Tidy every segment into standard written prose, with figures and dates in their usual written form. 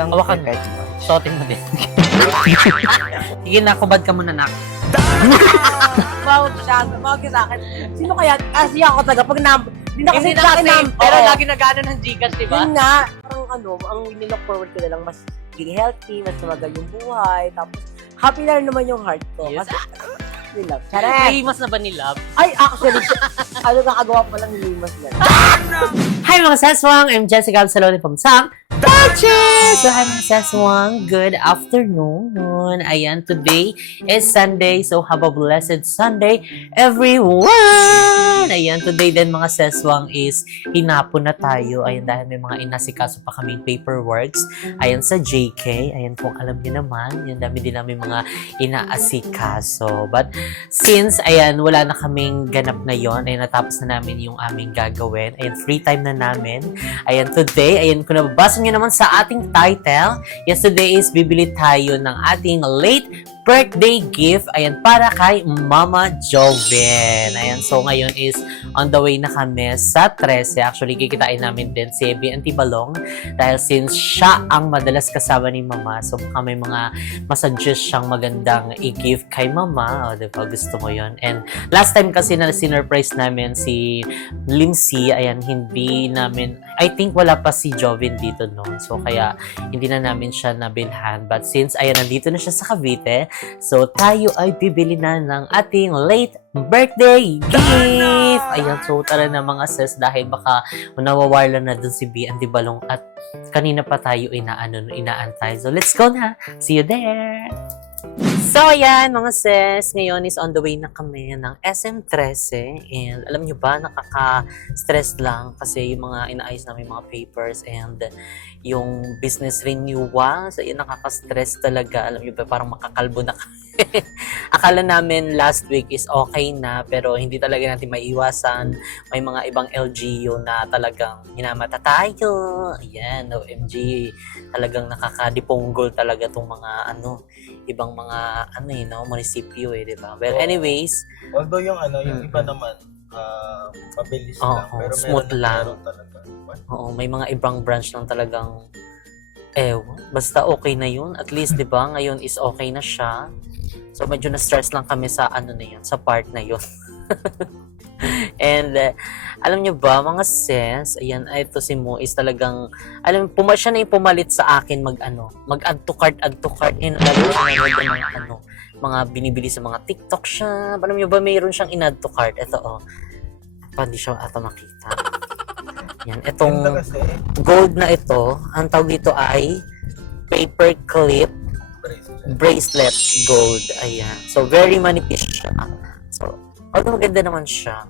lang. Hawakan mo. Suotin mo din. Sige na, kubad ka muna, nak. Mawag siya, mawag sa akin. Sino kaya? Kasi ako talaga, pag hindi na kasi Hindi na sa akin kasi, pero oo. lagi nag-ano ng Gcash, di ba? Yun nga, parang ang nilook forward ko na lang, mas maging healthy, mas tumagal yung buhay, tapos happy na rin naman yung heart ko. Yes. Kasi, nilove. Charet! Limas na ba ni Love? Ay, actually, nakagawa pa lang limas yan. Hi mga Seswang! I'm Jessica Absaloni from Sang Touches! So hi mga Seswang! Good afternoon! Ayan, today is Sunday, so have a blessed Sunday, everyone! Ayan, today din mga Seswang is hinapon na tayo. Ayan, dahil may mga inasikaso pa kaming paperworks. Ayan, sa JK. Ayan, kung alam niyo naman, yung dami din namin mga inaasikaso. But since, ayan, wala na kaming ganap na yon, ayan, natapos na namin yung aming gagawin. Ayan, free time na namin. Ayan, today, ayan, kung nababasa nyo naman sa ating title, yesterday is bibili tayo ng ating late birthday gift, ayan, para kay Mama Joven. Ayan, so ngayon is on the way na kami sa 13. Actually, kikitain namin din si BNT Balong dahil since siya ang madalas kasama ni Mama, so baka may mga masuggest siyang magandang i-give kay Mama. O, diba? Gusto mo yon. And last time kasi na sinurprise namin si Limsy, ayan, hindi namin, I think wala pa si Joven dito, no? So, kaya hindi na namin siya nabilhan. But since, ayan, nandito na siya sa Cavite, so tayo ay bibili na ng ating late birthday gift! Ayan, so tara na mga sis, dahil baka nawawarla na dun si BNT Balong at kanina pa tayo inaantay. So, let's go na! See you there! So, ayan, mga sis, ngayon is on the way na kami ng SM13 and alam nyo ba, nakaka-stress lang kasi yung mga inaayos namin mga papers and yung business renewal, so yun, nakaka-stress talaga. Alam nyo ba, parang makakalbo na kami. Akala namin last week is okay na, pero hindi talaga natin maiiwasan. May mga ibang LGU na talagang hinamata tayo. Ayan, OMG, talagang nakakadiponggol talaga tong mga ibang mga munisipyo di ba? Well, anyways, although yung yung iba naman mabilis lang, pero smooth lang. meron talaga. Oo, may mga ibang branch lang talagang basta okay na yun. At least, di ba, ngayon is okay na siya. So, medyo na-stress lang kami sa na yun, sa part na yun. And, alam nyo ba, mga sis, ayan, ito si Mo is talagang, siya na yung pumalit sa akin mag-add to cart, yun, mga binibili sa mga TikTok siya. Alam nyo ba, mayroon siyang in-add to cart. Ito, hindi siya ata makita. Yan, itong gold na ito, ang tawag dito ay paper clip bracelet gold. Ayan. So, very manipis siya. So, although maganda naman siya.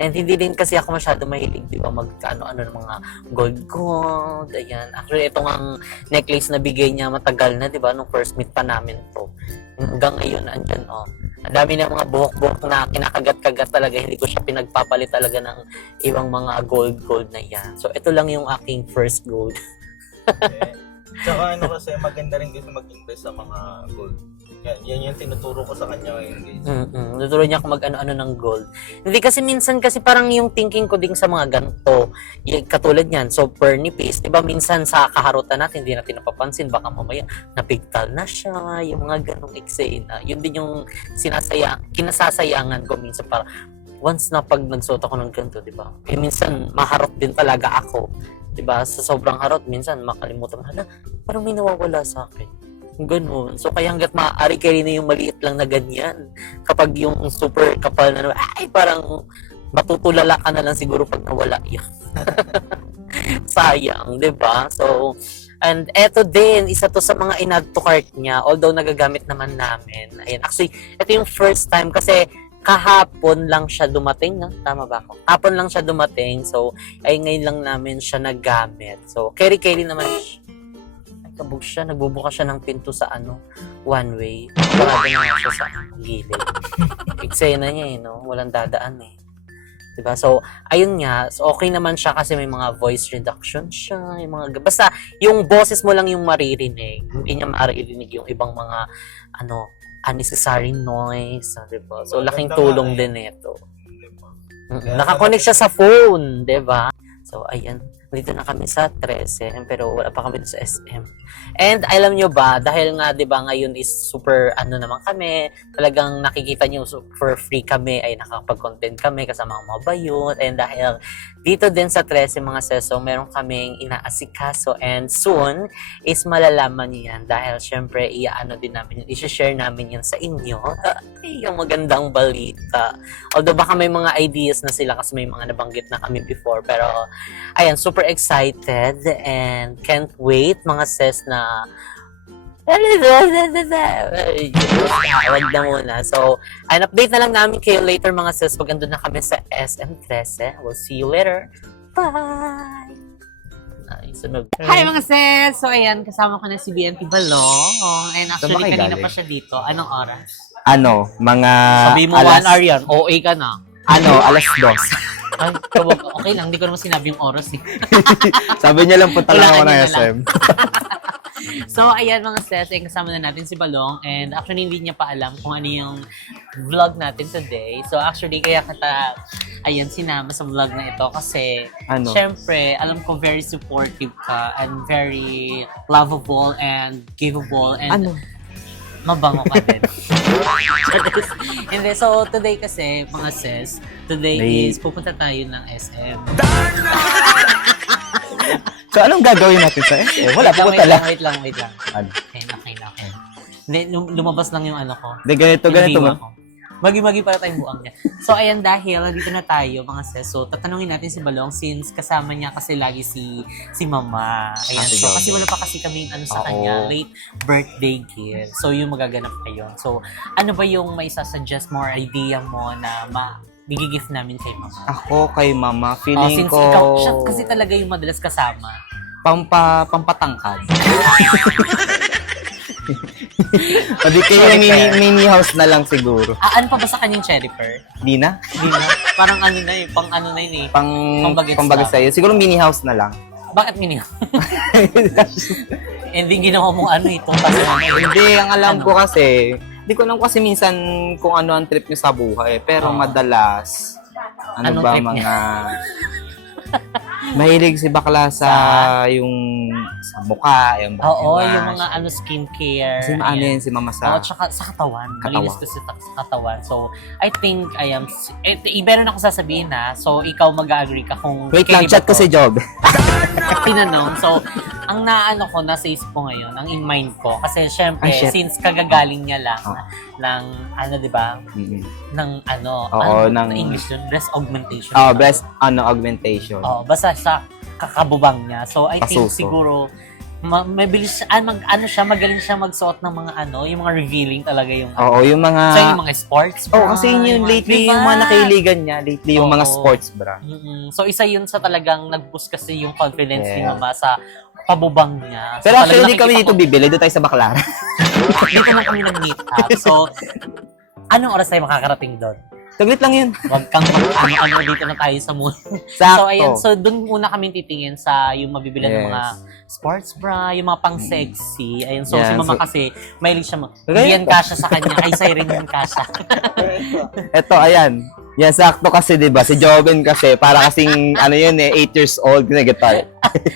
And hindi din kasi ako masyado mahilig, di ba, magkaano-ano ng mga gold. Ayan. Actually, itong ang necklace na bigay niya matagal na, di ba, nung first meet pa namin to. Hanggang ngayon, andyan, ang dami ng mga buhok-buhok na kinakagat-kagat talaga. Hindi ko siya pinagpapalit talaga ng ibang mga gold na yan. So, ito lang yung aking first gold. Tsaka kasi maganda rin kasi mag-invest sa mga gold. Yan yung tinuturo ko sa kanya ngayon, guys. Tuturo niya ako mag-ano ng gold. Hindi kasi minsan kasi parang yung thinking ko din sa mga ganito, katulad niyan, so per nipis, diba minsan sa kaharutan natin, hindi natin napapansin, baka mamaya napigtal na siya, yung mga ganong eksena. Yun din yung kinasasayangan ko minsan para once na pag nagsuot ako ng ganito, diba? Minsan maharot din talaga ako. Diba? Sa sobrang harot, minsan makalimutan mo, parang may nawawala sa akin. Ganun. So, kaya hanggat maaari kayo na yung maliit lang na ganyan. Kapag yung super kapal na naman, parang matutulala ka na lang siguro pag nawala yun. Sayang, diba? So, and eto din, isa to sa mga in-add to cart niya, although nagagamit naman namin. Ayan, actually, ito yung first time kasi kahapon lang siya dumating, tama ba ako? Kahapon lang siya dumating, so, ay ngayon lang namin siya nagamit. So, carry naman siya. Kabog siya, nagbubuka siya ng pinto sa one way. Parado na siya sa gilid. Eksena niya walang dadaan Diba? So, ayun nga, so okay naman siya kasi may mga voice reduction siya, yung mga, basta yung boses mo lang yung maririnig. Hindi niya maririnig yung ibang mga, unnecessary noise, diba? So, laking tulong din ito. Nakakonect siya sa phone, diba? So, ayan. Dito na kami sa 13, pero wala pa kami sa SM. And alam nyo ba, dahil nga 'di ba ngayon is super naman kami, talagang nakikita nyo super free kami, ay nakakapag-content kami kasama ang mga bayot. And dahil dito din sa 13 mga seso, meron kaming inaasikaso, and soon is malalaman niyo yan dahil syempre din namin, i-share namin yan sa inyo. Yung magandang balita. Although baka may mga ideas na sila kasi may mga nabanggit na kami before, pero ayan, super excited and can't wait mga ses na wag na muna. So, update na lang namin kayo later mga ses pag andun na kami sa SM13. We'll see you later. Bye! Sunog. Hi mga sis! So ayan, kasama ko na si BNT Balong. And actually, Saan ba kayo kanina galing? pa siya dito. Anong oras? Mga Sabi mo 1 hour yan. OA ka na. alas 2. Ay, okay lang. Hindi ko naman sinabi yung oras eh. Sabi niya lang punta lang ako Walaan ng niyo na SM. So, ayan mga sis, kasama na natin si Balong, and actually hindi niya pa alam kung ano yung vlog natin today. So, actually, kaya kita, sinama sa vlog na ito kasi, syempre, alam ko very supportive ka and very lovable and giveable and mabango ka din. Hindi, so today kasi, mga sis, today is pupunta tayo ng SM. So, anong gagawin natin sa SM? Wala, pupunta lang. Wait lang. Ano? Okay. Hindi, lumabas lang yung ano ko. Hindi, ganito. Yung ko. Magi-magi para tayong buang niya. So, ayan, dahil dito na tayo, mga sis. So, tatanungin natin si Balong since kasama niya kasi lagi si Mama. Ayan, so, kasi wala pa kasi kaming sa kanya, late birthday gift. So, yung magaganap ngayon. So, ano ba yung may sasuggest mo or idea mo na gigigift namin kay Mama? Ako kay Mama, feeling since ko ikaw, siya kasi talaga yung madalas kasama. pampatangkad. Pwede kayo mini house na lang siguro. Ano pa ba sa kanyang cherry pear? Di na? Hindi na. Parang pang ano na yun eh. Pambagets sa'yo. Siguro mini house na lang. Bakit mini? Hindi ginawa mong ito kasi Hindi, ang alam ko kasi, hindi ko alam kasi minsan kung ano ang trip niyo sa buhay. Pero madalas, Anong trip mga... Mahilig si bakla sa mukha, yung Oo, wash. yung mga skincare. Kasi maano yun si Mama sa... Oo, tsaka sa katawan. Malinis kasi sa katawan. So, I think, meron ako sasabihin So, ikaw mag-agree ka kung... Wait lang, chat ko si Job. Tinanong. So, ang nasa isip ko ngayon, ang in mind ko, kasi syempre, since kagagaling niya lang, ng, di ba? Ng ng English yun? Breast augmentation. Breast, augmentation. Basta sa kakabubang niya. So, I think Pasuso. siguro, mabilis, magaling siya magsuot ng mga yung mga revealing talaga yung yung mga... So, yung mga sports bra. Kasi yun lately, diba? yung mga nakiligan niya, lately yung mga sports bra. So, isa yun sa talagang nag-boost kasi yung confidence ni Mama sa pabubang niya. So, Pero actually, hindi kami nakikita dito bibili. Doon tayo sa Baclaran. dito na kami nag-meet up. So, anong oras tayo makakarating doon? Saglit lang yun. Huwag kang dito na tayo sa moon. Sakto. So, ayan. So, doon muna kami titingin sa yung mabibilan ng mga sports bra, yung mga pang-sexy. Ayun. So, si Mama kasi, mahilig siya Rian kasha sa kanya. Kay Siren yung kasha. Eto, ayan. Yan, sakto kasi, di ba? Si Joven kasi, para kasing, 8 years old, nag-tayo.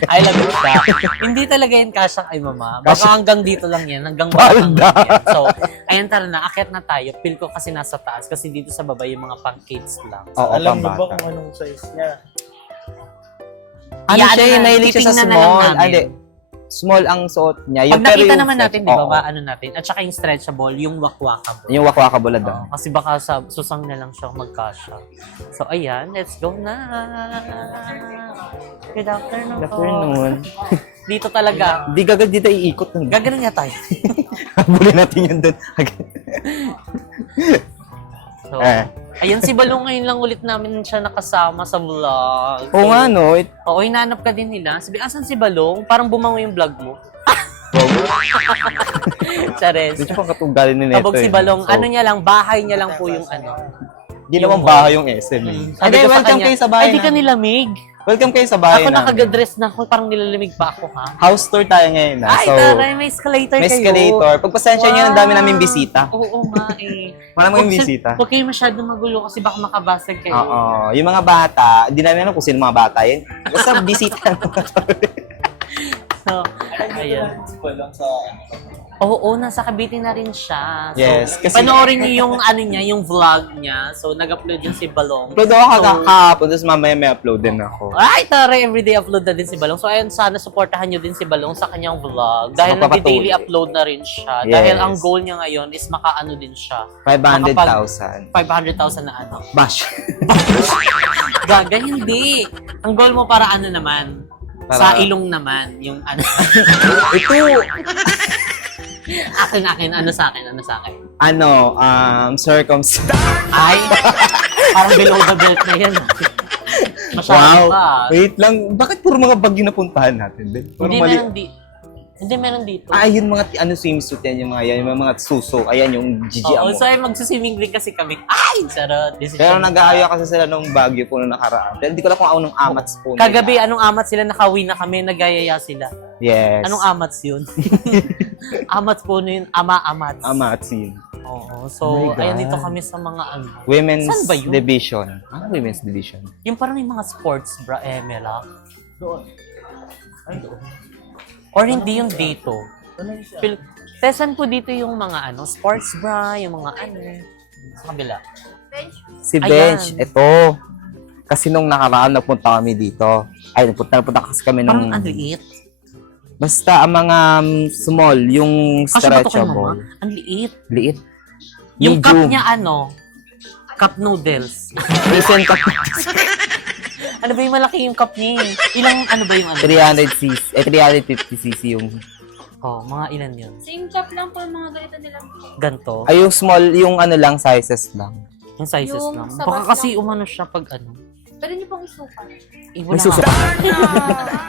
I love it ka. Hindi talaga yan kasha kay Mama. Baka hanggang dito lang yan. Hanggang bawang lang yan. So, ayan, tara na. Akyat na tayo. Feel ko kasi nasa taas. Kasi dito sa baba yung mga pang-kids lang. Oo, Alam niyo ba pambata. kung anong size niya? Siya, mahilig siya sa titingnan na lang small. namin. Small ang suot niya. Pag pero nakita yung naman stretch, natin, di ba, oo. natin? At saka yung stretchable, yung wakwakable. Yung wakwakable Oo, doon. kasi baka sa susang na lang siya magkasya. So, ayan, let's go na. Good afternoon. Good afternoon. Dito talaga. Di gagad dito iikot. Gaganon niya tayo. Habulin natin yun doon. So, ayan si Balong ngayon lang ulit namin siya nakasama sa vlog. Oo nga, no? Oo, hinanap ka din nila. Sabi, asan si Balong? Parang bumango yung vlog mo. Chares. Medyo pang katugali nila Kabog si Balong, niya lang, bahay niya lang po yung Hindi naman bahay yung SM. Sabi ko sa welcome kanya, kayo sa bahay Ay, di ka namin." nilamig. Welcome kayo sa bahay Ako namin. nakagadress na ako, parang nilalamig pa ako, ha? House tour tayo ngayon na. Ay, So, taray, may escalator may kayo. escalator. Pagpasensya nyo, ang dami namin bisita. Oo nga eh. Maraming bisita. Huwag kayo masyadong magulo kasi baka makabasag kayo. Oo. Yung mga bata, hindi namin alam kung sino mga bata yun. Basta bisita. So, ayan. lang sa Oo, nasa Cavite na rin siya. So, Yes, kasi- panoorin niyo yung ano niya, yung vlog niya. So, nag-upload yun si Balong. Upload ako kahapon, tapos mamaya may upload din ako. Ay, tara, everyday upload na din si Balong. So, ayun, sana supportahan nyo din si Balong sa kanyang vlog. Dahil magpapatuloy. nag-daily upload na rin siya. Yes. Dahil ang goal niya ngayon is makaano din siya. 500,000. 500,000 na ano. Bash. Gaga, hindi. Ang goal mo para ano naman? Sa ilong naman. Yung ano. Ito, akin. Ano sa akin? circumstance. Ay, parang below the belt na yan. Masyado Wow. pa. Wait lang, bakit puro mga bagyo na puntahan natin? Parang Hindi mali. meron dito. Yung mga swimsuit yan, yung mga suso. Ayan, yung Gigi Oo, Amo. so ay magsuswimming din kasi kami. Ay, charot. Pero nag-aaya kasi sila nung bagyo po nung nakaraan. Pero hindi ko lang kung anong amats po nila. Kagabi, anong amats sila? Nakauwi na kami, nagayaya sila. Yes. Anong amats yun? Amats po na yun, ama-amats. Amatsin. Oo, Oh so my God. ayan dito kami sa mga ano. Women's Saan ba yun? division. Women's division? Yung parang yung mga sports bra, Mela. Or hindi yung dito. Tesan po dito yung mga ano, sports bra, yung mga ano, sa kabila. Si Ayan. Bench, ito. Kasi nung nakaraan, napunta kami dito. Ay, napunta kasi kami nung... Parang ang liit. Basta ang mga small, yung Kasi ba ito kay mama? stretchable. Ang liit. Liit. Yung cup Medium. niya ano, cup noodles. Recent cup. Ano ba yung malaki yung cup niya? Ilang ano ba yung ano? 300cc. 350cc yung... Oh, mga ilan yun? Same cup lang po mga ganito nilang. Ganto. Ay, yung small, yung ano lang, sizes lang. Yung sizes Yung lang. sa Baka bus kasi lang. umano siya pag ano. Pwede niyo pong isukat. Ibo May na susa. nga.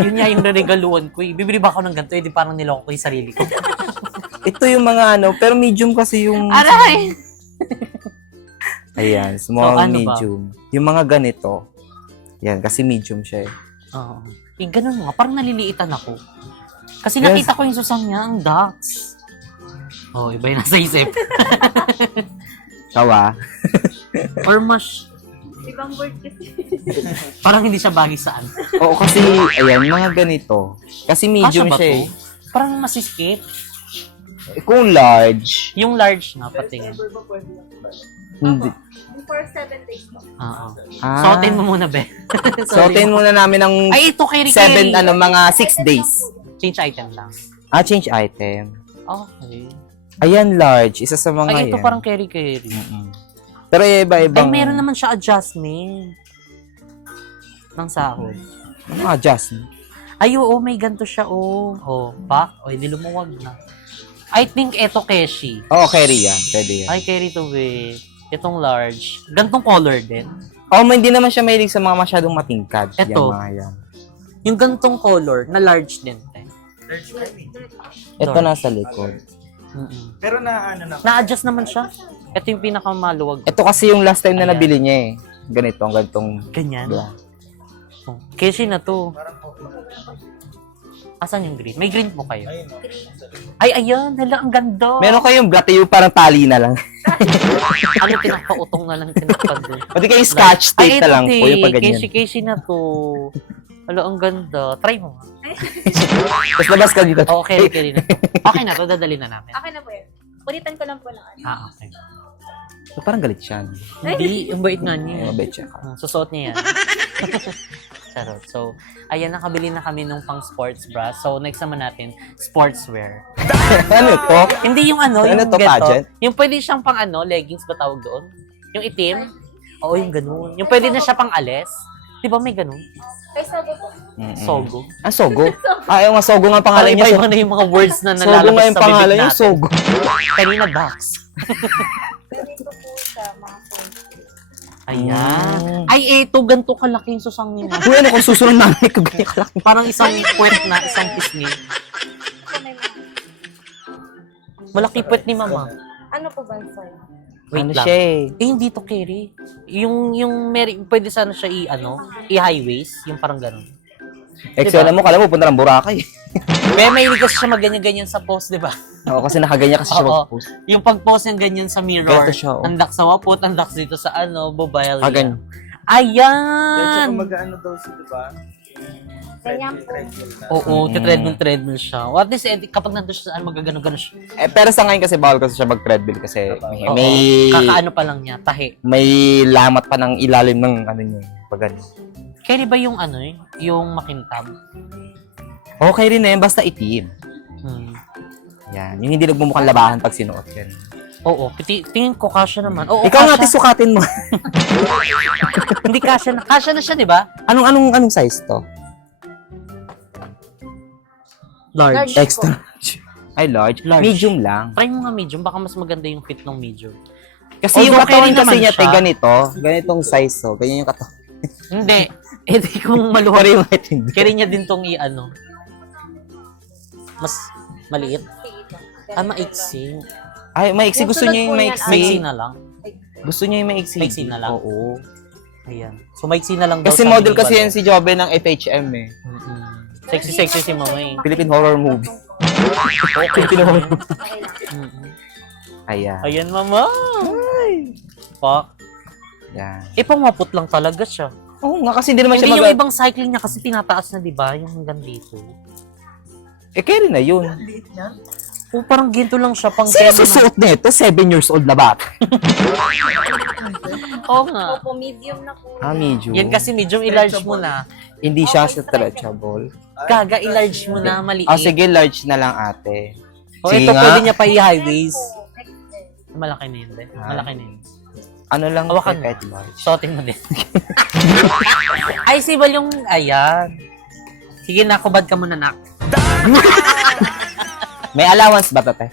Yun nga yung naregaluan ko eh. Bibili ba ako ng ganito? Eh, di parang niloko ko yung sarili ko. Ito yung mga ano, pero medium kasi yung... Aray! Ayan, So, small, ano ba? medium. Yung mga ganito. Yan, kasi medium siya eh. Oo. Eh, ganun nga. Parang naliliitan ako. Kasi Yes. nakita ko yung susang niya, ang ducks. Oh, iba yung nasa isip. Kawa. Or mas, Ibang word kasi. parang hindi siya bagay saan. Oo, kasi, ayan, mga ganito. Kasi medium Kasya ba siya eh. to? Parang masiskip. Kung large, Yung large na, patingin. hindi. Before 7 days po. Oo. Ah. Suotin mo muna, be. Suotin muna namin ng Ay, ito kay 7, mga 6 days. Change item lang. Change item. Okay. Ayan, large. Isa sa mga Ay, ito yan. parang carry. Mm-mm. Pero Ay, iba-ibang... meron naman siya adjustment. Ng sahod. adjustment. Ay, oo, may ganito siya, oh. Oh, back. O, hindi lumuwag na. I think ito Keshi. Oo, carry yan. Pwede yan. Ay, carry to be. Itong large. Gantong color din. Hindi naman siya mahilig sa mga masyadong matingkad. Ito. Yan, mga yan. Yung gantong color, na large din. Ito Dark. nasa likod. Mm-mm. Pero na ano na. Na-adjust naman siya. Ito yung pinakamaluwag. Ito kasi yung last time na Ayan. nabili niya eh. Ganito, ang gantong... Ganyan. black. Oh, Keshi na to. Asan yung green? May green po kayo. Ayun, no? Ay, ayan. Hala, ang ganda. Meron kayong black yung parang tali na lang. Ano, pinakautong na lang tinapad doon. Pati kayong scotch tape na lang po yung pag ganyan. Keshi na to. Hala, ang ganda. Try mo nga. Tapos labas ka dito. Oh, carry na to. Okay na to, dadali na namin. Okay na po yun. Punitan ko lang po ng ano. Okay. So, parang galit siya. Hindi, yung bait nga niya. Mabait siya. Susuot niya yan. Charot. So, ayan, nakabili na kami nung pang sports bra. So, next naman natin, sportswear. Ano to? Hindi yung ano, Ano yung to, pageant? Yung pwede siyang pang ano, leggings ba tawag doon? Yung itim? Oo, yung ganun. Yung pwede na siya pang ales. Di ba may ganun? Kay Sogo po. Sogo. Sogo? Yung nga Sogo nga ang pangalan niya. Iba-iba na yung mga words na Sogo nalalabas nga yung sa bibig pangalan niya, natin. Sogo. Kanina, Dax. Pwede ko po sa mga phone. Ayan. Ay, eto, ganito kalaki yung susang niya. Uy, ano kung susunod namin ikaw ganyan ka lang. Parang isang puwet na, isang pisngi. So, may mga. Malaki puwet ni mama. Ano po ba yung size? Wait ano lang. siya eh. Hindi to carry. Yung pwede sana siya i-high waist, yung parang ganun. Excel mo, kala mo, punta ng Boracay. Kaya mahilig kasi siya magganyan-ganyan sa post, di ba? Oo, kasi nakaganyan kasi siya Oo. mag-post. Yung pag-post niya ganyan sa mirror, Ganito siya, oh. andak sa wapot, andak dito sa mobile. Ganyan. Ayan! Kung mag-ano daw siya, di ba? Ganyan po. Oo, treadmill siya. What is it? Kapag nandun siya saan, magagano-gano siya. Pero sa ngayon kasi bawal kasi siya mag-treadmill kasi Oo. may Kakaano pa lang niya, tahi. may lamat pa ng ilalim ng ano niya. Pag ano. Kaya ba yung yung makintab? Okay rin na yan, basta itim. Yan. Yung hindi nagmumukhang labahan pag sinuot yan. Oo, tingin ko kasya naman. Oo, Ikaw nga, kasya. sukatin mo. Hindi kasya na. Kasya na siya, di ba? Anong size to? Large. Extra large. Ay, large. Large. Medium lang. Try mo nga medium, baka mas maganda yung fit ng medium. Kasi yung Although, katawan carry kasi naman niya, siya. ganito. Ganitong size, so. Ganyan yung katawan. Hindi. Hindi kung maluwag. Pare yung height, hindi. Kaya niya din tong mas maliit. Maiksi. Ay, maiksi. Gusto niya yung Maiksi maiksi. na lang. Gusto niya yung maiksi. Maiksi na lang? Oo. Ayan. So, maiksi na lang daw. Kasi sabi model ni kasi Balo. yan si Jobe ng FHM eh. Sexy si mama eh. Philippine horror movie. Philippine horror movie. Ayan. Ayan, mama. Fuck. Yan. Pangwapot lang talaga siya. Oo nga, kasi hindi naman Hindi siya yung ibang cycling niya kasi tinataas na, di ba? Yung hanggang dito. carry na yun. O, parang ginto lang siya. Pang Sino susuot na ito? 7 years old na bata. Oo nga. Opo, medium na po. Medium. Yan kasi medium i-large mo na. Hindi siya stretchable. Kaga i-large mo na, maliit. Sige, large na lang ate. O, Sige ito nga. pwede niya pa i-highways. Malaki na yun, din. Malaki na yun. Ano lang, Hawakan mo. kahit large. Suotin mo din. Ay, sibal yung, ayan. Sige, nakubad ka muna, nak. May allowance ba, tate?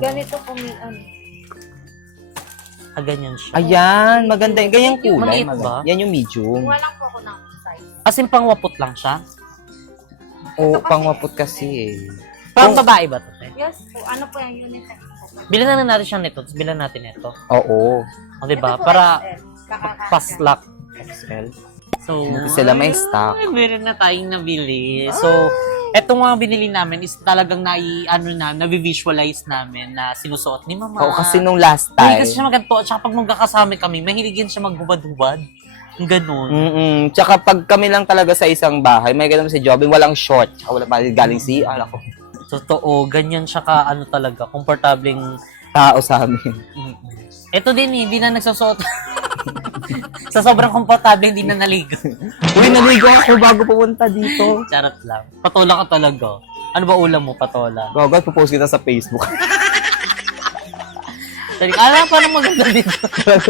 Ganito po may Ganyan siya. Ayan, maganda yun. Ganyang kulay. Maliit ba? Yan yung medium. Kuha lang po ako ng size. As in, pangwapot lang siya. Oo, pangwapot kasi eh. Pang babae ba ito? Yes po. Ano po yung unisex? Bilan na natin siya nito. Tapos bilan natin ito. Oo. O, diba? Ito po Para XL. Kakakasya. paslak. XL. So, Hindi sila may stock. Ay, meron na tayong nabili. So, etong mga binili namin is talagang na-visualize namin na sinusuot ni Mama. Oo, kasi nung last Hindi time. kasi siya maganda po. Tsaka pag magkakasama kami, mahilig yan siya maghubad-hubad. Ganun. Tsaka pag kami lang talaga sa isang bahay, may ganun si Jobin, walang short. Tsaka wala pa galing si, ko. Totoo, ganyan siya ka, talaga, komportableng. Tao sa amin. Ito din hindi na nagsusuot. Sa sobrang komportable, hindi na naligo. Uy, naligo ako bago pumunta dito. Charot lang. Patola ka talaga. Ano ba ulam mo, patola? Gagawin, popost kita sa Facebook. Sabi ko, parang maganda dito.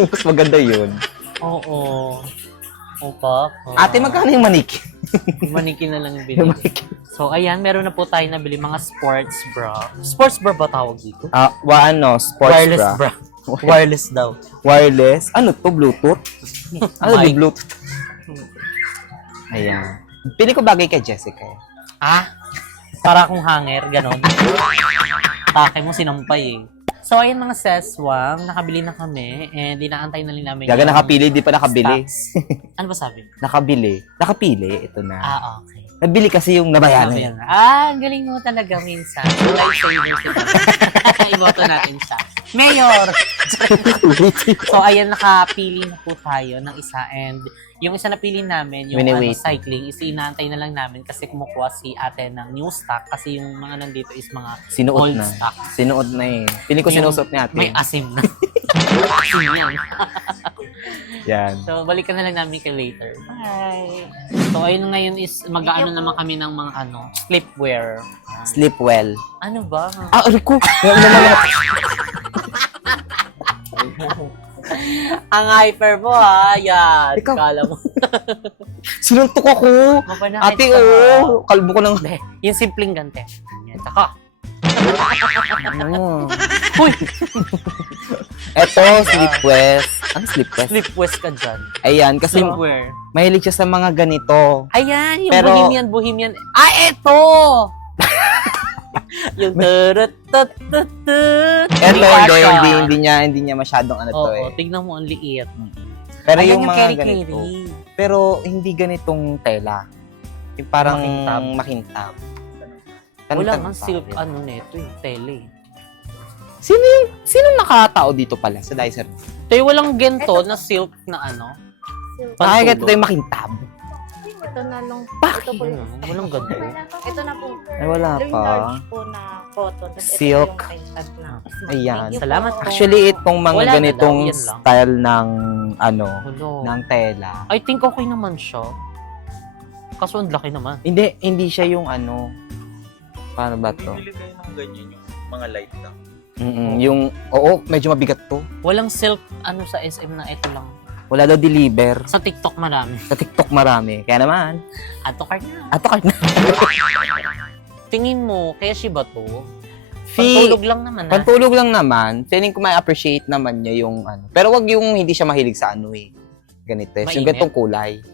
Mas maganda yun. Oo. Opa. Ate, magkano yung maniki? Maniki na lang yung binili. So, ayan, meron na po tayo nabili mga sports bra. Sports bra ba tawag dito? Sports Wireless bra. Wireless daw. Wireless? Ano to? Bluetooth? Ano Mic. di Bluetooth? Ayan. Pili ko bagay kay Jessica. Para akong hanger, ganon. Take mo, sinampay eh. So, ayan mga seswang, nakabili na kami and inaantay na rin namin. Gaga yung nakapili, di pa nakabili. stocks. Ano ba sabi? Nakabili. Nakapili, ito na. Okay. Nabili kasi yung nabayaran. Sabi yan. Ang galing mo talaga minsan. So, life savings ito. Iboto natin siya. Mayor! So, ayan, nakapili na po tayo ng isa and yung isa na pili namin, yung Wini-wait. cycling, is inaantay na lang namin kasi kumukuha si ate ng new stock kasi yung mga nandito is mga Sinuot old na. stock. Sinuot na eh. Pili ko Yung sinusuot ni ate. May asim na. Asim yan. Yan. So, balikan na lang namin kay later. Bye! So, ayun ngayon is mag-aano naman kami ng mga sleepwear. Sleep well. Ano ba? Rico! Ang hyper mo yan. Ikaw. Kala mo. Sinuntok ako! Mapanakit Ate, ka. kalbo ko ng... Hindi. Yung simpleng gante. Yan. Taka. Uy! Eto, sleepwest. Ano sleepwest? Sleepwest ka dyan. Ayan, kasi Sleepwear. mahilig siya sa mga ganito. Ayan, yung Pero- Bohemian. Eto! Yung turut, tut, tut, tut. Eto, Kasha. hindi niya masyadong ano to Oo, eh. tignan mo ang liit. Pero Ayan yung mga keri-keri. ganito, pero hindi ganitong tela. Yung parang Makintab. makintab. Wala Tantan nga pa silk, rin. neto yung tele. Sino nakatao dito pala sa Dicer? Tayo walang gento na silk na Ay, ito pantulog. yung makintab. Ito na lang. Bakit? Ito po yung Walang ganto. Ito na po. Ay, wala Yung pa. large po na cotton. Tapos Silk. Ito yung kintab na. Ayan. Thank you Salamat po. po. Actually, itong mga Wala na ganitong daw, yan lang. style ng Hello. ng tela. I think okay naman siya. Kaso ang laki naman. Hindi siya yung paano ba to? Bibili kayo ng ganyan yung mga light lang. Yung, medyo mabigat to. Walang silk sa SM na ito lang. Wala daw deliver. Sa TikTok marami. Sa TikTok marami. Kaya naman, Ato card na. ato ka na. Tingin mo, kaya siya ba to? Fee- Pantulog lang naman Pantulog lang naman. Feeling ko ma-appreciate naman niya yung pero wag yung hindi siya mahilig sa ganito. Yung Mainit? ganitong kulay.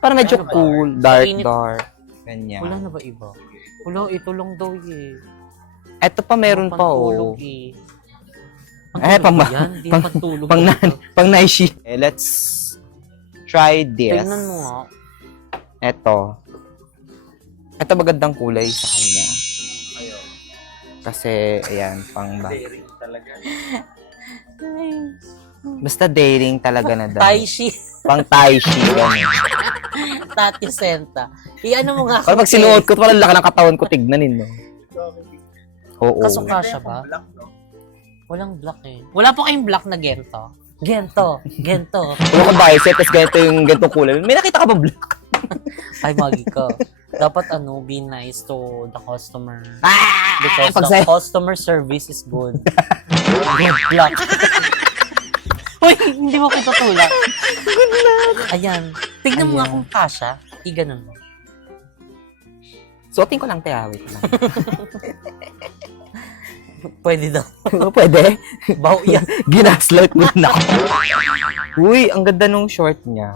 Para medyo Ano ba? cool, dark, Mainit. dark. Ganyan. Wala na ba iba? Wala, ito lang daw Eto pa meron pa Pantulog Eh, Pantulog ba yan? Di pang- pantulog. pang ba nan- ito? Pang night shift. Let's try this. Tingnan mo nga. Ito magandang kulay sa kanya. Ayun. Kasi, ayan, pang ba. Daring talaga. Basta daring talaga na daw. Taishi. Pang Taishi. Ganun. Tati Senta. Iano mo nga. Pero pag sinuot ko, parang laki ng katawan ko tignanin, no? Oo. Kaso kasha ba? Black, no? Walang black eh. Wala po kayong black na gento. Gento. Wala ka bicep, tapos ganito yung ganitong kulay. May nakita ka ba black? Ay, magi ka. Dapat be nice to the customer. Ah! Because Pag the customer service is good. Good luck. Uy, hindi mo kita tulak. Ayan. Tignan mo nga Ayan. kung kasha. Iganon mo. Suotin ko lang, te, wait lang. Pwede daw. Pwede? Baho yan. Ginaslight mo na ako. Uy, ang ganda nung short niya.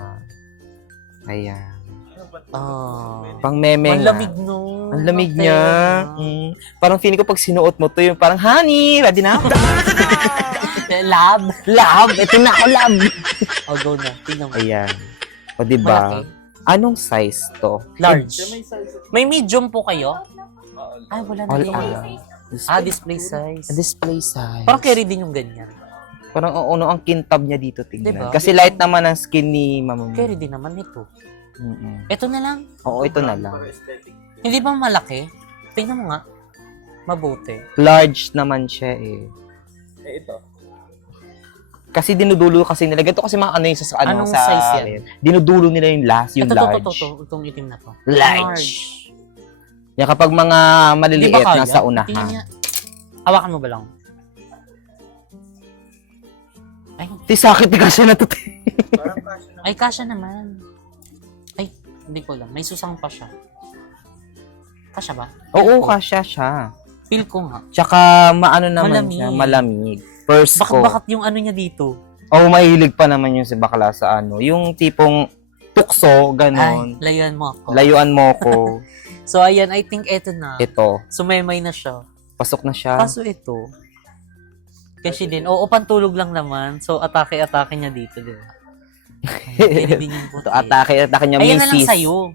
Ayan. Pang meme Ang nga. lamig no. Ang lamig Ang niya. tela. Parang feeling ko pag sinuot mo to, yung parang, honey, ready na ako. Lab. Love, ito na ako, love. O, go na. Tingnan mo. Ayan. O, diba? Malaki. Anong size to? Large. May size. May medium po kayo? Oo. Ay, wala na All din. Display size. Display size. Parang carry din yung ganyan. Parang ang kintab niya dito tignan. Diba? Kasi light naman ang skin ni mama mo. Carry din naman ito. Mm-mm. Ito na lang. Oo, ito na lang. Para aesthetic. Hindi ba malaki? Tingnan mo nga. Mabuti. Large naman siya eh. Eh, ito. Kasi dinudulo kasi nila. Ganito kasi mga yung sa Anong sa size yan? Dinudulo nila yung last, yung Ito, large. itong itim na to. Large. Yan kapag mga Di maliliit ba kaya? nasa Tingnan unahan. niya. Hawakan mo ba lang? Ay, Ti sakit ni kasi na to. Parang kasya na. ay kasha naman. Ay, hindi ko lang. May susang pa siya. Kasha ba? Oo, Feel ko. kasya siya. Feel ko nga. Tsaka maano naman Malamig. siya, malamig. First ko. Bakit yung ano niya dito? Oh, mahilig pa naman yung si bakla sa yung tipong tukso, Ay, ganon. layuan mo ako. Layuan mo ko. So, ayan, I think eto na. Ito, Sumemay na siya. pasok na siya. Kaso ito, kasi din, oo, pantulog lang naman. So, atake-atake niya dito, di ba? Kaya din yung puti. Ito, atake niya Ayan na lang misis. sa'yo.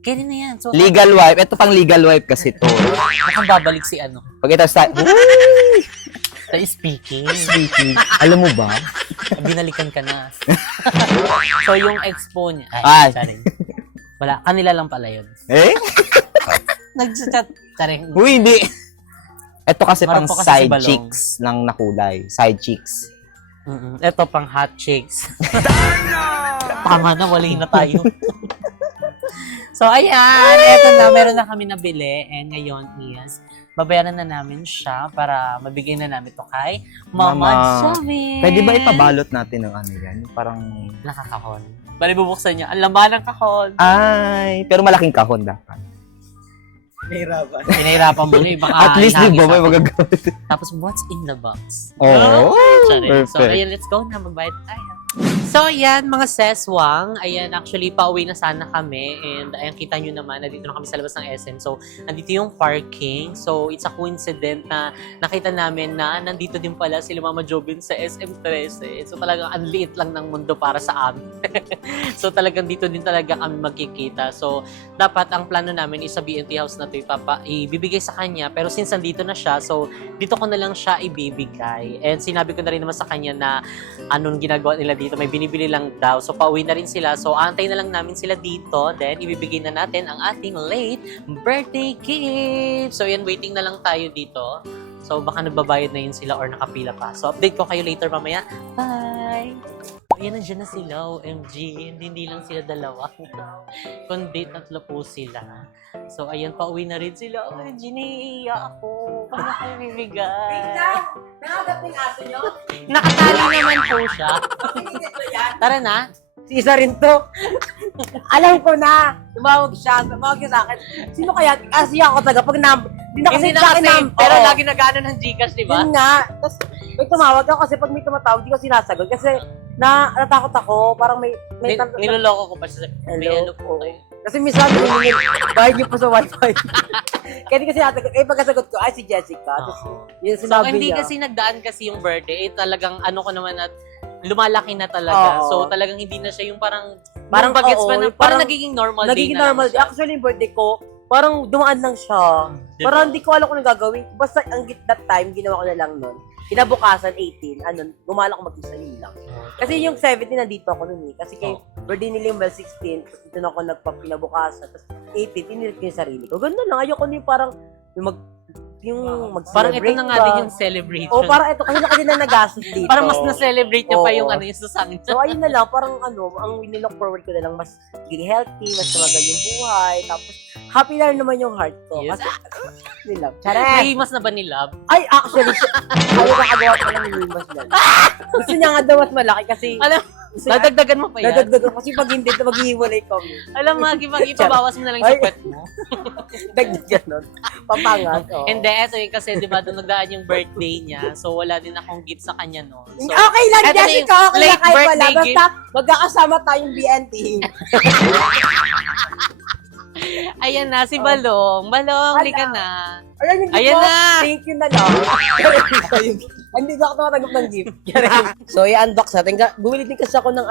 Kaya na yan. So, Legal wife. Ito pang legal wife kasi to. mukhang babalik si ano. Pag ito sa... Sa speaking. Speaking. Alam mo ba? Binalikan ka na. So, yung expo niya. Ay. Sorry. Wala. Kanila lang pala yun. Eh? Nag-chat. Sorry. Uy, hindi. Ito kasi Marap pang po kasi si side Balong. chicks ng nakulay. Side chicks. Ito pang hot chicks. Tama na, wali na tayo. So, ayan. Ito na, meron na kami nabili. And ngayon is, babayaran na namin siya para mabigay na namin ito kay Mama Mama. Jamin. Pwede ba ipabalot natin ng yan? Parang... Nakakahon. Bali, bubuksan niya. Ang laman ng kahon. Ay, pero malaking kahon dapat. Nahirapan. Pinahirapan mo eh. Baka At least, di ba, ihagis may ako. magagawa. Tapos, what's in the box? Oh, Sorry. So, perfect. ayun, let's go na. Magbayad tayo. So, ayan, mga seswang. Ayan, actually, pauwi na sana kami. And, ayan, kita nyo naman, nandito na kami sa labas ng SM. So, nandito yung parking. So, it's a coincident na nakita namin na nandito din pala sila Mama Jobin sa SM13. So, talagang ang liit lang ng mundo para sa amin. So, talagang dito din talaga kami magkikita. So, dapat ang plano namin is sa BNT house na ito ibibigay sa kanya. Pero since nandito na siya, so, dito ko na lang siya ibibigay. And sinabi ko na rin naman sa kanya na anong ginagawa nila dito. May binibili lang daw. So, pauwi na rin sila. So, antay na lang namin sila dito. Then, ibibigay na natin ang ating late birthday gift. So, yan, waiting na lang tayo dito. So, baka nagbabayad na yun sila or nakapila pa. So, update ko kayo later mamaya. Bye! Ayan, nandiyan na sila, OMG. Hindi lang sila dalawa. Kundi tatlo po sila. So, ayan, pauwi na rin sila. OMG, naiiyak ako. Paano kayo bibigay? Nangagat ng aso nyo? Nakatali naman po siya. Tara na. Si isa rin to. Alam ko na. Tumawag siya sa akin. Sino kaya? Kasi ako taga. Pag hindi na kasi Hindi sa akin na-save, pero Oo. lagi nag-ano ng Gcash, di ba? Yun nga. Tapos, may tumawag ako kasi pag may tumatawag, di ko sinasagot. Kasi, natakot ako. Parang may Niloloko ko pa siya. May Hello hello po kayo. Kasi minsan, bayad niyo pa sa wifi. Kaya di kasi nasagot. Pagkasagot ko, ay si Jessica. Tapos, yun So, sinabi hindi niya. kasi nagdaan kasi yung birthday. Talagang ano ko naman at lumalaki na talaga. Oo. So, talagang hindi na siya yung parang Parang, bagets oo, pa na, yung parang parang nagiging normal Nagiging day na normal. lang siya. Actually, yung birthday ko, parang dumaan lang siya. Diba? Parang hindi ko alam kung anong gagawin. Basta ang that time, ginawa ko na lang nun. Kinabukasan, 18, gumala ko mag-isa yun lang. Kasi yung 17, nandito ako nun eh. Kasi kay birthday nila yung 16, tapos dito na ako nagpapinabukasan. Tapos 18, inilit ko yung sarili ko. Ganun lang. Ayoko na yung parang, yung Parang ito mag-celebrate na nga ba. din yung celebration. O parang ito, kasi laki din na nagastos dito. Parang mas na-celebrate niya pa Oo. yung ano yung susangin. So, ayun na lang, parang ang winilook forward ko na lang, mas maging healthy, mas tumagal yung buhay, tapos happy na rin naman yung heart ko. Yes. Kasi, nilang. Charet! Nahimas na ba ni Love? Ay, actually, ayaw nakagawa ko ng limas lang. Gusto niya nga daw mas malaki kasi, Alam, gusto niya, dadagdagan mo pa yan. dadagdagan kasi pag hindi, maghihiwalay kami. Alam mo, ipabawas mo na lang sa Ay. pet mo. Dagdagan nun. Papangat. Oh. And then, eto yung kasi, di ba, doon nagdaan yung birthday niya. So, wala din akong gift sa kanya noon. So, Okay lang, eto na Jessica, yung okay lang late kahit wala. birthday gift. Basta, magkakasama tayong BNT. Ayan na, si Balong. Balong, Hala. liga na. Ayan yung gift Ayan mo. na. Thank you na lang. Hindi ako tumatanggap ng gift. So, i-unbox natin. Bumili din kasi ako ng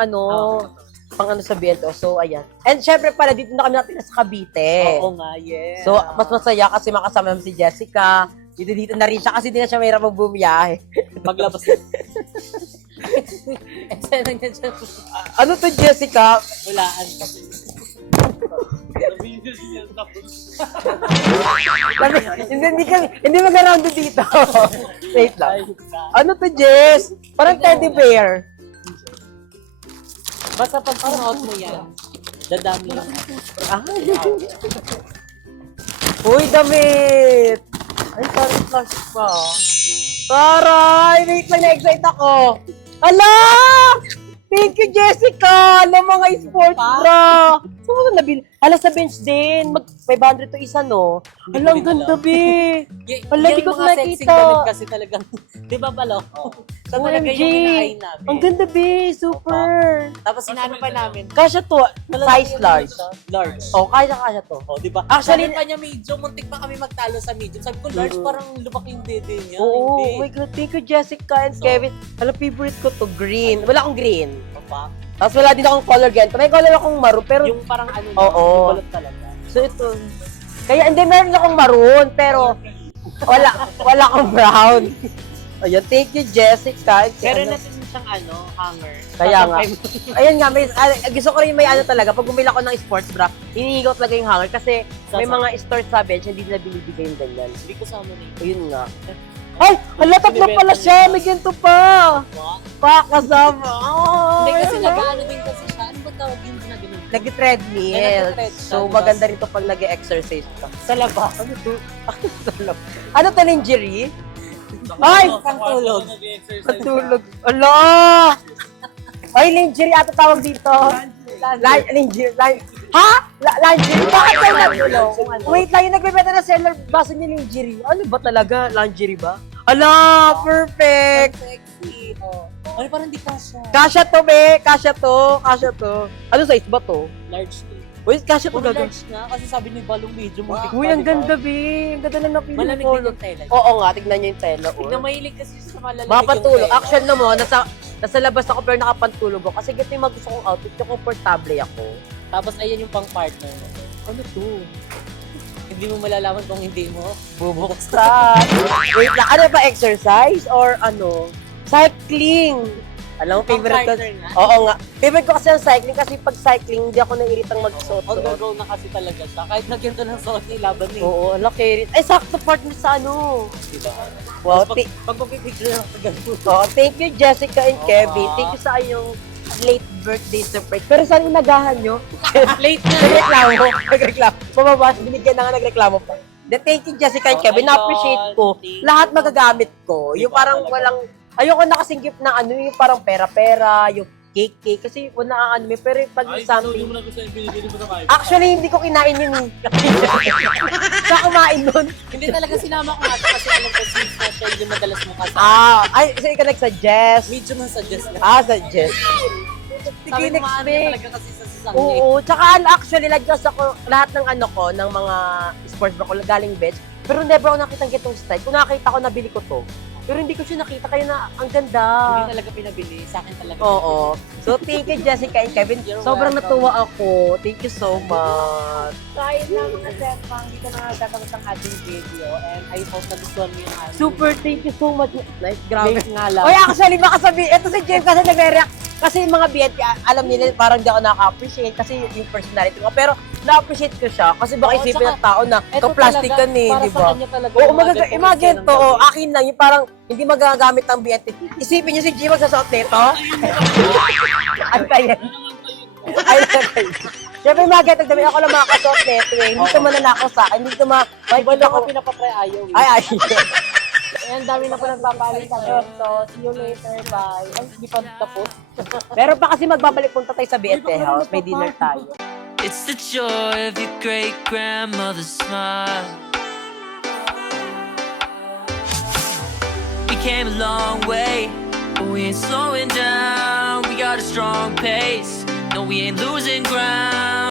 pang sa BNT. So, ayan. And syempre pala, dito na kami natin sa Cavite. Oo nga, yeah. So, mas masaya kasi makasama namin si Jessica. Dito na rin siya kasi di na siya mahirap magbumiyahe. Maglabas. Eksena niya dyan. Ano to, Jessica? Walaan. Hindi mag-around dito. Wait lang. Ano to, Jess? Parang teddy bear. Basta pag sinuot mo yan, dadami lang. Ah. Uy, damit! Ay, parang plastic pa. Taray! Wait lang, na-excite ako. Hala! Thank you, Jessica! Alam mga sports bra! Saan mo ito nabili? Hala, sa bench din. Mag 500 to isa, no? Hala, ang ganda, be! Wala, di ko mga nakita. sexy damit kasi talagang, di ba Balo? So talaga OMG! yung inaay namin. Ang ganda, be! Super! Tapos inaano pa namin. Kasya to, size large. Large. Oh, kaya to. Oh, di ba? Actually- Sabi pa niya medium, muntik pa kami magtalo sa medium. Sabi ko, large, parang lumaki yung dede niya. Oo, Hindi. oh my God, thank you, Jessica and So, Kevin. Alam, favorite ko to, green. Wala akong green. Pa. Tapos wala din akong color ganito. May color akong maroon, pero, Yung parang ano, Oo. yung balot talaga. so ito. Kaya, hindi, meron akong maroon, pero, wala akong brown. Ayun, thank you, Jessica. And si Meron ano- na din siyang hanger. Kaya nga. Ayun nga, gusto ko rin may talaga. Pag bumili ako ng sports bra, hinihigaw talaga yung hanger kasi may mga stores sa bench, hindi nila binibigay yung ganyan. Hindi ko sama na yun. Ayun nga. Ay! Hala, tatlo pala siya! May ganito pa! Pa, kasama! Hindi Oh, kasi nag-ano din kasi siya. Ano ba tawag yung na ganun? Nag-treadmill. Nag-tread siya, So, diba? maganda rin to pag nag-exercise ka. Sa labas. Ano to? Ano to, lingerie? Ay! Pangtulog. Patulog. Ala! Ay, lingerie ata tawag dito. Lingerie. Ha? Lingerie? Bakit kayo nagulong? Wait lang, yung nagbebenta na seller, basa niya lingerie. Ano ba talaga? Lingerie ba? Ala! Perfect! Sexy. Oh. Ano parang di kasha? Kasha to, be. Kasha to. Ano size ba to? Large to. Uy, kasha to Puro gaga. large na kasi sabi ni Balong medyo mo. Uy, ang ganda, be. Ang ganda na napili Malamig ko. din yung tela. Oo nga, tignan niyo yung tela. Tignan Oh. mahilig kasi sa malalaki Mapantulog. Action na mo, nasa labas ako pero nakapantulog ako. Kasi ganito yung gusto kong outfit, yung komportable ako. Tapos ayan yung pang partner mo. Ano to? Hindi mo malalaman kung hindi mo. Bubuksan. Wait lang, ano ba, exercise or ano? Cycling. Alam mo, Pang favorite ko. partner nga. Oo nga. Favorite ko kasi ang cycling kasi pag cycling, hindi ako naiiritang magsuot. All-go na kasi talaga siya. Kahit na ganito ng suot ni Laban eh. Oo, laki rin. Ay, sakto partner sa ano. Diba? Wow, Tapos pag magpipicture lang sa ganito. oh, thank you Jessica and Kevin. Thank you sa inyong late birthday surprise. Pero saan yung nagahan nyo? Late na. Nagreklamo. Mababas, binigyan na nga nagreklamo pa. Thank you Jessica and Kevin. Na-appreciate ko. Thank you. Lahat magagamit ko. Yung Diba, parang talaga? walang, ayoko na kasing gift na ano, yung parang pera-pera, yung cake. Kasi wala ang ano, pero pag something. Actually, hindi ko kinain yun eh. Sa kumain nun. Hindi talaga sinama ko nga siya kasi alam ko since na siya hindi madalas mo kasama. Ay, so ikaw nag-suggest. Medyo man suggest na. Suggest. Sabi Sige, ko next maano week. talaga kasi sa sasang niya. Oo, tsaka actually, nag-just ako lahat ng ano ko, ng mga sports bra ko, galing bench. Pero never ako nakita gitong style. Kung nakita ko, nabili ko to. Pero hindi ko siya nakita, kaya na ang ganda. Hindi talaga pinabili. Sa akin talaga. Oo. So, thank you, Jessica and Kevin. You're Sobrang welcome. natuwa ako. Thank you so much. Kahit na mga Sempang, dito na nagkakaroon ng ating video. And I hope nagustuhan mo yung ating Super, thank you so much. Nice, grabe. Late nga lang. Oy, actually, baka sabihin, ito si James kasi nagre-react. Kasi yung mga BNT, alam nila, parang di ako nakaka-appreciate kasi yung personality ko. Pero, na-appreciate ko siya kasi baka Oo, isipin tsaka, ng tao na Eto ito plastikan talaga, eh, para di sa ba? kanya talaga Oo, yung mga ganitong mga eksena ganito, ng oh, gabi. akin lang, yung parang hindi magagamit ng BNT. Isipin niyo si Jim magsasaot nito? Ano kaya? Ay, okay. Siyempre, mga ganito, sabi ako lang makakasuot nito eh. Hindi ko mananakaw sa akin, hindi ko Wala ko. ko pinapapray ayaw. Ay. Ang dami na po nagpapalit sa So, see you later. Bye. Ay, hindi pa tapos. Meron pa kasi magbabalik punta tayo sa BNT house, may dinner tayo. It's the joy of your great grandmother's smile. We came a long way, but we ain't slowing down. We got a strong pace. No, we ain't losing ground.